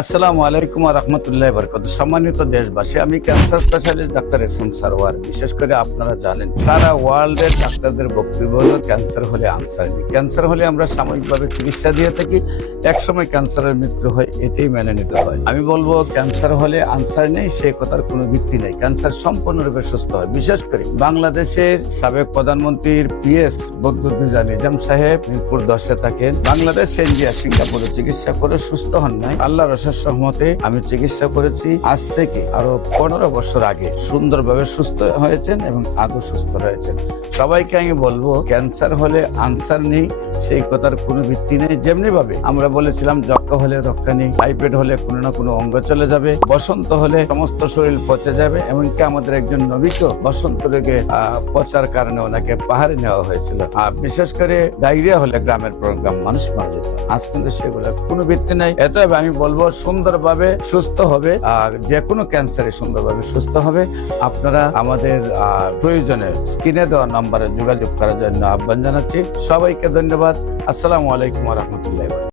আসসালামু আলাইকুম ওয়া রাহমাতুল্লাহি ওয়া বারাকাতুহু। সম্মানিত দেশবাসী, আমি cancer specialist doctor SM. Sarwar. বিশেষ করে আপনারা জানেন, সারা ওয়ার্ল্ডের ডাক্তারদের বক্তব্য হলো ক্যান্সার হলে আনসার নেই। ক্যান্সার হলে আমরা সাময়িকভাবে চিকিৎসা দিয়ে থাকি, একসময় ক্যান্সারের মৃত্যু হয়, এটাই মেনে নিতে হয়। আমি বলবো ক্যান্সার হলে আনসার নেই, সে কথার কোনো ভিত্তি নেই। ক্যান্সার সম্পূর্ণরূপে সুস্থ হয়। বিশেষ করে বাংলাদেশের সাবেক প্রধানমন্ত্রীর পিএস বদরুদ্দোজা নিজাম সাহেব মিরপুর 10-এ থাকেন। বাংলাদেশ ইন্ডিয়া সিঙ্গাপুরে চিকিৎসা করে সুস্থ হন নাই। আল্লাহর অশেষ রহমতে আমি চিকিৎসা করেছি আজ থেকে আরো 15 বছর আগে। সুন্দরভাবে সুস্থ হয়েছেন এবং আদৌ সুস্থ রয়েছেন। সবাইকে আমি বলবো ক্যান্সার হলে আনসার নেই, সেই কথার কোনো ভিত্তি নেই। যেমনি ভাবে আমরা বলেছিলাম যক্ষা হলে রক্ষা নেই, টাইফয়েড হলে কোনো না কোনো অঙ্গ চলে যাবে, বসন্ত হলে সমস্ত শরীর পচে যাবে। এমনকি আমাদের একজন নবীকে বসন্ত রোগে পচার কারণে ওনাকে পাহাড়ে নেওয়া হয়েছিল। বিশেষ করে ডায়রিয়া হলে গ্রামের গ্রাম মানুষ মারা যেত। আজ কিন্তু সেগুলো কোনো ভিত্তি নাই। এতএব আমি বলবো সুন্দরভাবে সুস্থ হবে, যে কোনো ক্যান্সারে সুন্দরভাবে সুস্থ হবে। আপনারা আমাদের প্রয়োজনে স্ক্রিনে দেওয়া নম্বরে যোগাযোগ করার জন্য আহ্বান জানাচ্ছি। সবাইকে ধন্যবাদ। আসসালামু আলাইকুম ওয়া রাহমাতুল্লাহি।